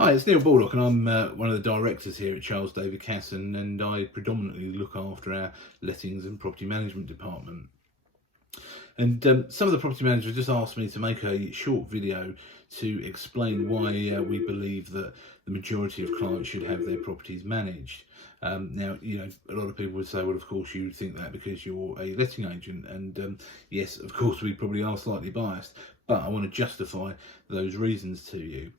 Hi, it's Neil Baldock, and I'm one of the directors here at Charles David Casson, and I predominantly look after our lettings and property management department. And some of the property managers just asked me to make a short video to explain why we believe that the majority of clients should have their properties managed. Now, a lot of people would say, well, of course you think that because you're a letting agent, and yes, of course we probably are slightly biased, but I want to justify those reasons to you.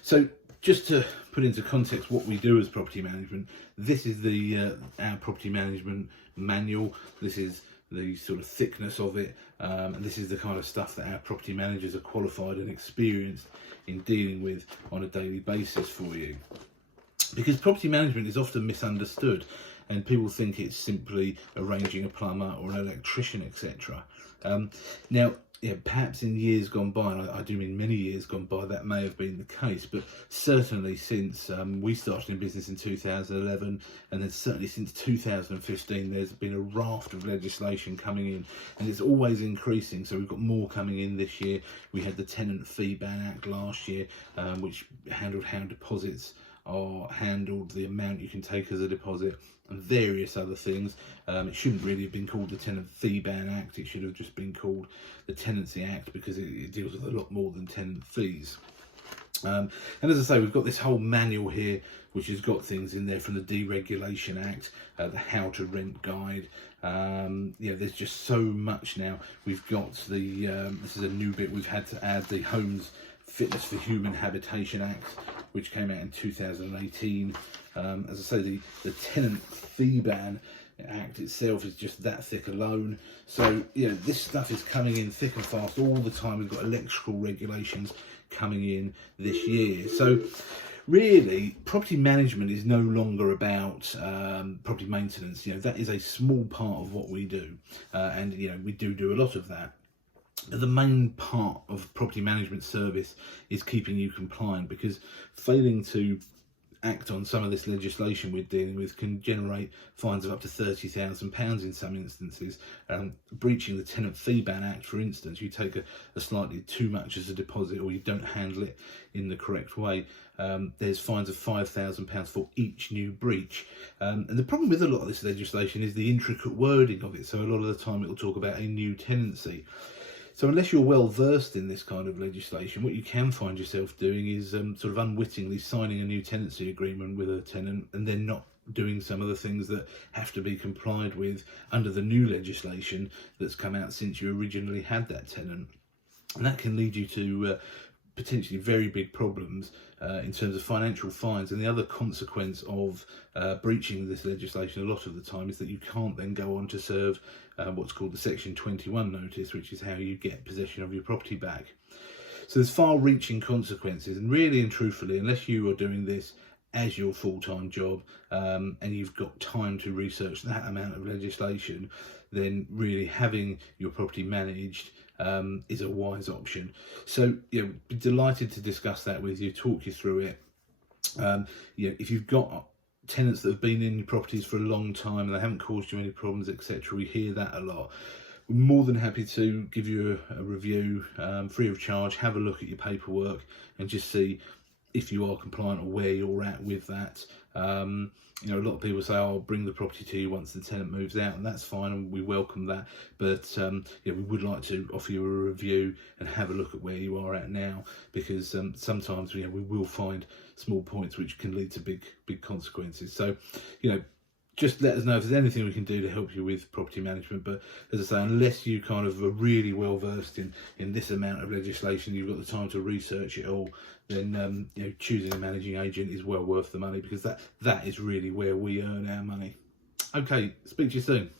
So just to put into context what we do as property management, this is the our property management manual. This is the sort of thickness of it, and this is the kind of stuff that our property managers are qualified and experienced in dealing with on a daily basis for you. Because property management is often misunderstood, and people think it's simply arranging a plumber or an electrician, etc. Now, perhaps in years gone by, and I do mean many years gone by, that may have been the case, but certainly since we started in business in 2011, and then certainly since 2015, there's been a raft of legislation coming in, and it's always increasing. So we've got more coming in this year. We had the Tenant Fee Ban Act last year, which handled how deposits are handled, the amount you can take as a deposit, and various other things. It shouldn't really have been called the Tenant Fee Ban Act. It should have just been called the Tenancy Act, because it deals with a lot more than tenant fees. And as I say, we've got this whole manual here which has got things in there from the Deregulation Act, the How to Rent Guide. There's just so much now. We've got the this is a new bit, we've had to add the Homes Fitness for Human Habitation Act, which came out in 2018. As I say, the Tenant Fee Ban Act itself is just that thick alone. So this stuff is coming in thick and fast all the time. We've got electrical regulations coming in this year. So really, property management is no longer about property maintenance. That is a small part of what we do, and we do a lot of that. But the main part of property management service is keeping you compliant, because failing to act on some of this legislation we're dealing with can generate fines of up to £30,000 in some instances. Breaching the Tenant Fee Ban Act, for instance, you take a slightly too much as a deposit, or you don't handle it in the correct way, there's fines of £5,000 for each new breach. And the problem with a lot of this legislation is the intricate wording of it. So a lot of the time it will talk about a new tenancy. So unless you're well versed in this kind of legislation, what you can find yourself doing is sort of unwittingly signing a new tenancy agreement with a tenant, and then not doing some of the things that have to be complied with under the new legislation that's come out since you originally had that tenant. And that can lead you to potentially very big problems in terms of financial fines. And the other consequence of breaching this legislation a lot of the time is that you can't then go on to serve what's called the Section 21 notice, which is how you get possession of your property back. So there's far-reaching consequences, and really and truthfully, unless you are doing this as your full-time job, and you've got time to research that amount of legislation, then really having your property managed is a wise option. So be delighted to discuss that with you, talk you through it. If you've got tenants that have been in your properties for a long time and they haven't caused you any problems, etc., we hear that a lot. We're more than happy to give you a review free of charge, have a look at your paperwork and just see if you are compliant or where you're at with that. A lot of people say, I'll bring the property to you once the tenant moves out, and that's fine, and we welcome that. But we would like to offer you a review and have a look at where you are at now, because sometimes we will find small points which can lead to big consequences. So just let us know if there's anything we can do to help you with property management. But as I say, unless you kind of are really well versed in this amount of legislation, you've got the time to research it all, then choosing a managing agent is well worth the money, because that is really where we earn our money. Okay, speak to you soon.